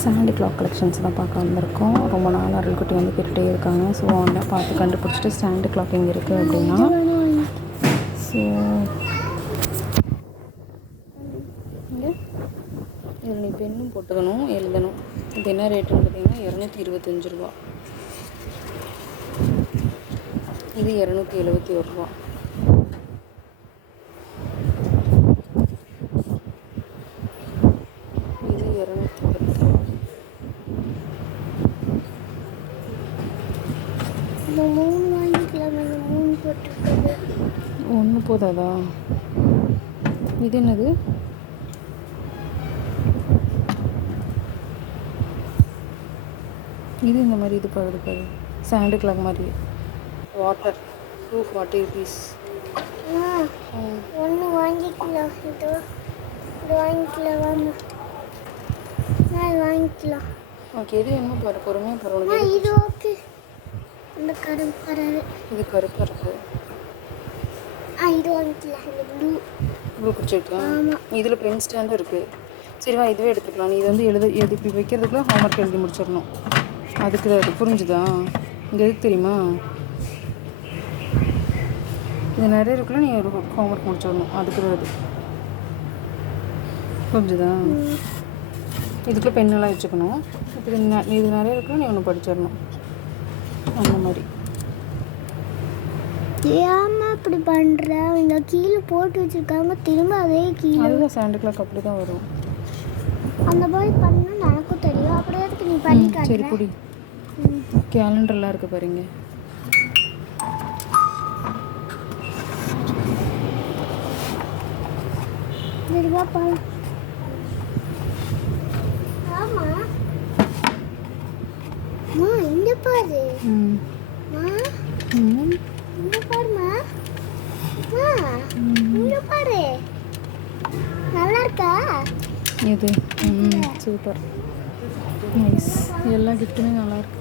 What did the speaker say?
Chandy clock collections தான் பார்க்க வந்திருக்கோம். ரொம்ப நாள் அருள்குட்டி வந்து கேட்டுகிட்டே இருக்காங்க. ஸோ அவங்க பார்த்து கண்டுபிடிச்சிட்டு சாண்டி கிளாக் எங்கே இருக்குது அப்படின்னா, ஸோ இங்கே இதில் நீ பெண்ணும் போட்டுக்கணும், எழுதணும். இது என்ன ரேட்டுன்னு பார்த்தீங்கன்னா 225 ரூபா. இது 271 ரூபா. இது 210 ரூபா. ஒன்று போதாதா? இது என்னது? இது இந்த மாதிரி இது பாரு சாண்டு கிளாக் மாதிரி வாட்டர் ப்ரூஃப் 40 rupees. ஒன்று வாங்கிக்கலாம். இது வாங்கிக்கலாம். வாங்கிக்கலாம். ஓகே, இது என்ன பாரு, பொறுமையாக பரவாயில்ல. இது ஓகே. இந்த கருப்பு கலரு, இது கருப்பாக இருக்குது. இது வாங்கிக்கலாம். இந்த ப்ளூ பிடிச்சிருக்கேன். இதில் பென் ஸ்டாண்டும் இருக்குது. சரிவா, இதுவே எடுத்துக்கலாம். நீ இது வந்து எது இப்படி வைக்கிறதுக்குள்ள ஹோம்ஒர்க் எழுதி முடிச்சிடணும். அதுக்கு தான் அது புரிஞ்சுதா? இங்கே எதுக்கு தெரியுமா? இது நிறைய இருக்குல்ல, நீ ஒரு ஹோம்ஒர்க் முடிச்சிடணும். அதுக்கு தான் அது புரிஞ்சுதா? இதுக்குள்ளே பெண்ணெல்லாம் வச்சுக்கணும். இப்போ இது நிறைய இருக்குல்ல, நீ ஒன்று படிச்சிடணும். அந்த மாதிரி ஏமா இப்படி பண்ணுற? இங்கே கீழே போட்டு வச்சுருக்காங்க, திரும்ப அதே கீழே. அதுதான் சாண்டு கிளாக் அப்படி தான் வரும். அந்த மாதிரி பண்ணால் எனக்கும் தெரியும். அப்படியே இருக்கு, நீ பண்ணி காட்டு. சரி குடி. கேலண்டர்லாம் இருக்குது பாருங்க. சரிவா போகலாம். ஆமாம் இங்கே பாரு. இங்கே பாருமா. இங்கே பாரு, நல்லா இருக்கா? இது சூப்பர் நைஸ். எல்லா கிஃப்ட்டுமே நல்லாயிருக்கு.